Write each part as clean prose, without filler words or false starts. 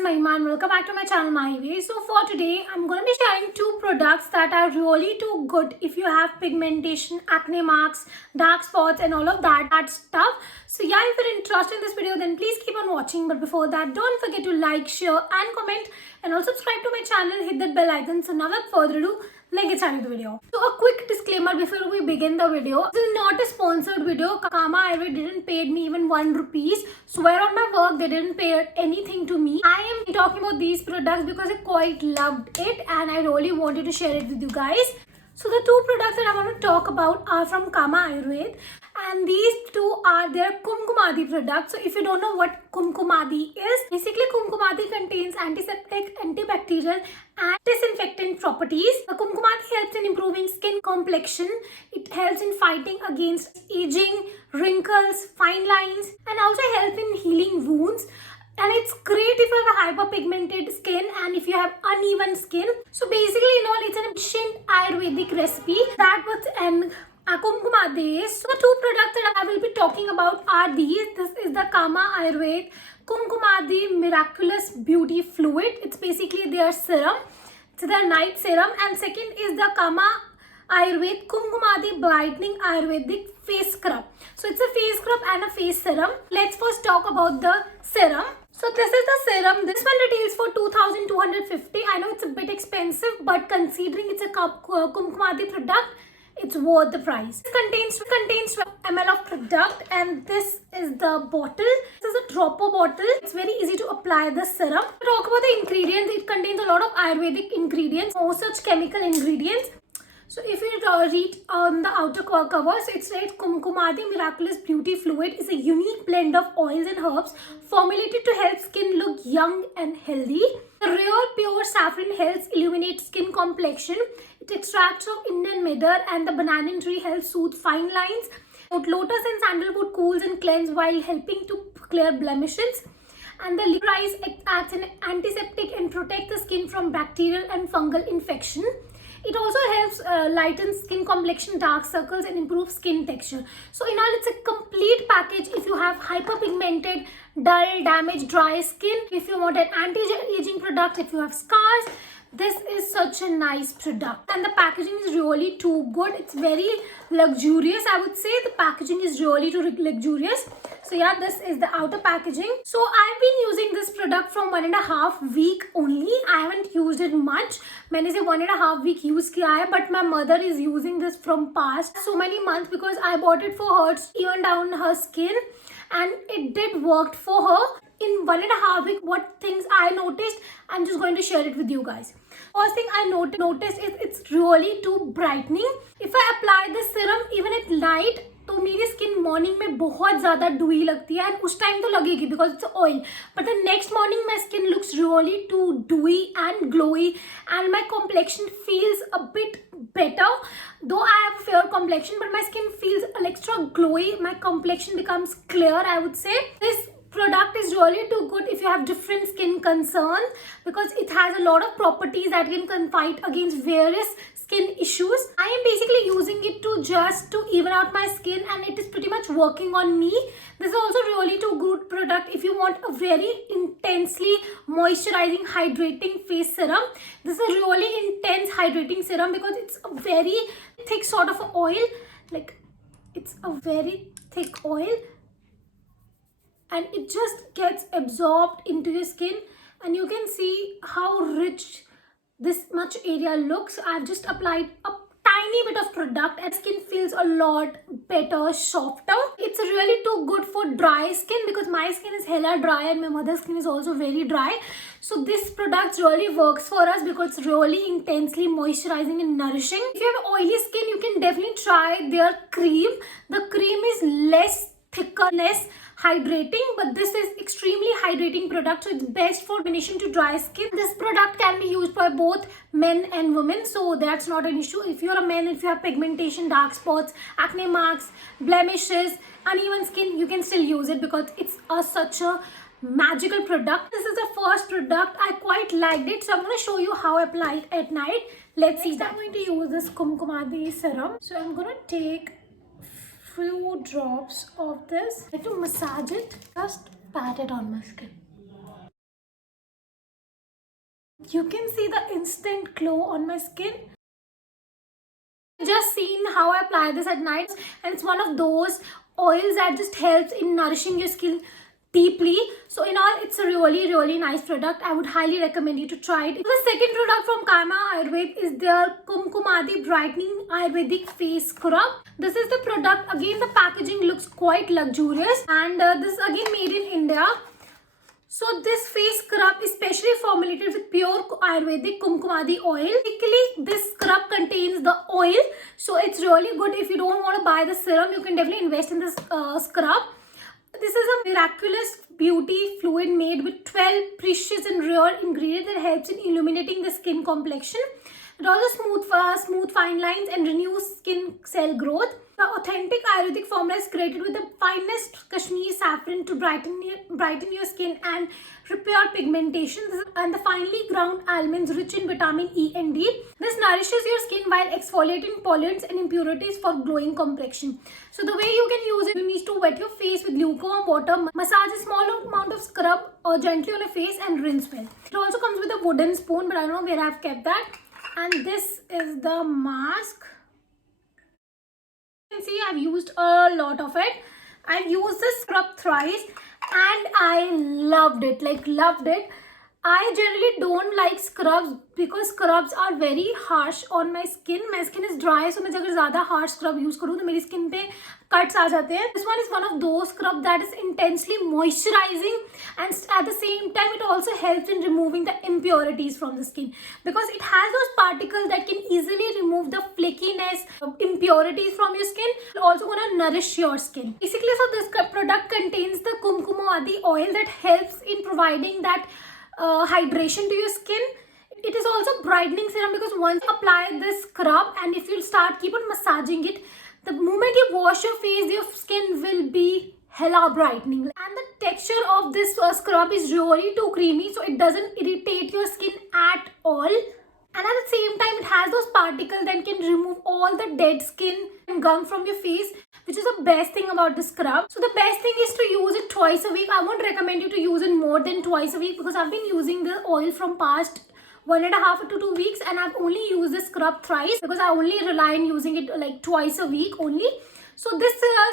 Mahima and welcome back to my channel Mahiway. So for today, I'm going to be sharing two products that are really too good if you have pigmentation, acne marks, dark spots and all of that stuff. So yeah, if you're interested in this video, then please keep on watching. But before that, don't forget to like, share and comment and also subscribe to my channel. Hit that bell icon. So now without further ado, let's get started the video. So a quick disclaimer before we begin the video. This is not a sponsored video. Kama Ayurved didn't pay me even 1 rupees. Swear on my work, they didn't pay anything to me. I am talking about these products because I quite loved it and I really wanted to share it with you guys. So the two products that I want to talk about are from Kama Ayurved and these two are their Kumkumadi products. So if you don't know what Kumkumadi is, basically Kumkumadi contains antiseptic, antibacterial and disinfectant properties. The Kumkumadi helps in improving skin complexion. It helps in fighting against aging, wrinkles, fine lines and also helps in healing wounds. And it's great if you have a hyperpigmented skin and if you have uneven skin. So basically, it's an ancient Ayurvedic recipe that was an Kumkumadi. So the two products that I will be talking about are these. This is the Kama Ayurved Kumkumadi Miraculous Beauty Fluid. It's basically their serum. It's their night serum. And second is the Kama Ayurved Kumkumadi Brightening Ayurvedic Face Scrub. So it's a face scrub and a face serum. Let's first talk about the serum. So this is the serum. This one retails for 2,250. I know it's a bit expensive, but considering it's a Kumkumadi product, it's worth the price. It contains 12 ml of product and this is the bottle. This is a dropper bottle. It's very easy to apply the serum. To talk about the ingredients, it contains a lot of Ayurvedic ingredients, no such chemical ingredients. So if you read on the outer cover, so it's right, Kumkumadi Miraculous Beauty Fluid is a unique blend of oils and herbs formulated to help skin look young and healthy. The real pure saffron helps illuminate skin complexion. It extracts of Indian medar and the banana tree helps soothe fine lines. Lotus and sandalwood cools and cleanse while helping to clear blemishes. And the licorice acts as an antiseptic and protects the skin from bacterial and fungal infection. It also helps lighten skin complexion, dark circles and improve skin texture. So in all, it's a complete package if you have hyperpigmented, dull, damaged, dry skin. If you want an anti-aging product, if you have scars, this is such a nice product. And the packaging is really too good. It's very luxurious, I would say. The packaging is really too luxurious. So yeah, this is the outer packaging. So I've been using this product from 1.5 weeks only. I haven't used it much. मैंने से 1.5 weeks use किया है, but my mother is using this from past so many months because I bought it for her to even down her skin and it did work for her. In 1.5 weeks, what things I noticed, I'm just going to share it with you guys. First thing I noticed is it's really too brightening. If I apply this serum even at night, तो मेरी skin morning में बहुत ज़्यादा dewy लगती है and उस time तो लगेगी because it's oil but the next morning my skin looks really too dewy and glowy and my complexion feels a bit better. Though I have a fair complexion, but my skin feels extra glowy. My complexion becomes clear, I would say. This product is really too good if you have different skin concerns because it has a lot of properties that can fight against various skin issues. I am basically using it to even out my skin and it is pretty much working on me. This is also really too good product if you want a very intensely moisturizing, hydrating face serum. This is a really intense hydrating serum because it's a very thick sort of oil. Like it's a very thick oil. And it just gets absorbed into your skin and you can see how rich this much area looks. I've just applied a tiny bit of product and skin feels a lot better, softer. It's really too good for dry skin because my skin is hella dry and my mother's skin is also very dry. So this product really works for us because it's really intensely moisturizing and nourishing. If you have oily skin, you can definitely try their cream. The cream is less thicker, less hydrating, but this is extremely hydrating product, so it's best for combination to dry skin. This product can be used by both men and women, so that's not an issue. If you're a man, if you have pigmentation, dark spots, acne marks, blemishes, uneven skin, you can still use it because it's such a magical product. This is the first product. I quite liked it, so I'm going to show you how I apply it at night. Let's see that. I'm going to use this Kumkumadi serum. So I'm going to take few drops of this. I have to massage it, just pat it on my skin. You can see the instant glow on my skin. Just seen how I apply this at night, and it's one of those oils that just helps in nourishing your skin deeply. So in all, it's a really nice product. I would highly recommend you to try it. The second product from Kama Ayurved is their Kumkumadi Brightening Ayurvedic Face Scrub. This is the product. Again, the packaging looks quite luxurious, and this is again made in India. So this face scrub is specially formulated with pure Ayurvedic Kumkumadi oil. Typically, this scrub contains the oil, so it's really good. If you don't want to buy the serum, you can definitely invest in this scrub. This is a miraculous beauty fluid made with 12 precious and rare ingredients that helps in illuminating the skin complexion. It also smooth fine lines and renews skin cell growth. The authentic Ayurvedic formula is created with the finest Kashmir saffron to brighten your skin and repair pigmentation, and the finely ground almonds rich in vitamin E and D. This nourishes your skin while exfoliating pollutants and impurities for glowing complexion. So the way you can use it, you need to wet your face with lukewarm water, massage a small amount of scrub or gently on your face and rinse well. It also comes with a wooden spoon, but I don't know where I've kept that. And this is the mask. You can see I've used a lot of it. I've used this scrub thrice and I loved it, loved it. I generally don't like scrubs because scrubs are very harsh on my skin. My skin is dry, so मैं अगर ज़्यादा harsh scrub use करूँ तो मेरी skin पे cuts आ जाते हैं. This one is one of those scrub that is intensely moisturizing, and at the same time it also helps in removing the impurities from the skin because it has those particles that can easily remove the flakiness, impurities from your skin. It's also gonna nourish your skin. Basically, so this product contains the Kumkumadi oil that helps in providing that hydration to your skin. It is also brightening serum because once you apply this scrub and if you keep on massaging it, the moment you wash your face, your skin will be hella brightening. And the texture of this scrub is really too creamy, so it doesn't irritate your skin at all. And at the same time, it has those particles that can remove all the dead skin and gunk from your face, which is the best thing about the scrub. So the best thing is to use it twice a week. I won't recommend you to use it more than twice a week because I've been using the oil from past 1.5 to 2 weeks, and I've only used the scrub thrice because I only rely on using it like twice a week only. So this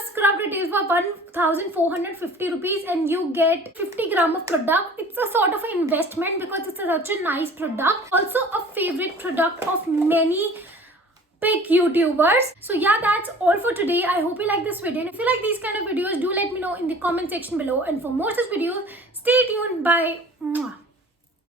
scrub retails for 1,450 rupees and you get 50 grams of product. It's a sort of an investment because it's such a nice product. Also a favorite product of many big YouTubers. So yeah, that's all for today. I hope you like this video, and if you like these kind of videos, do let me know in the comment section below. And for more such videos, stay tuned. Bye. Mwah.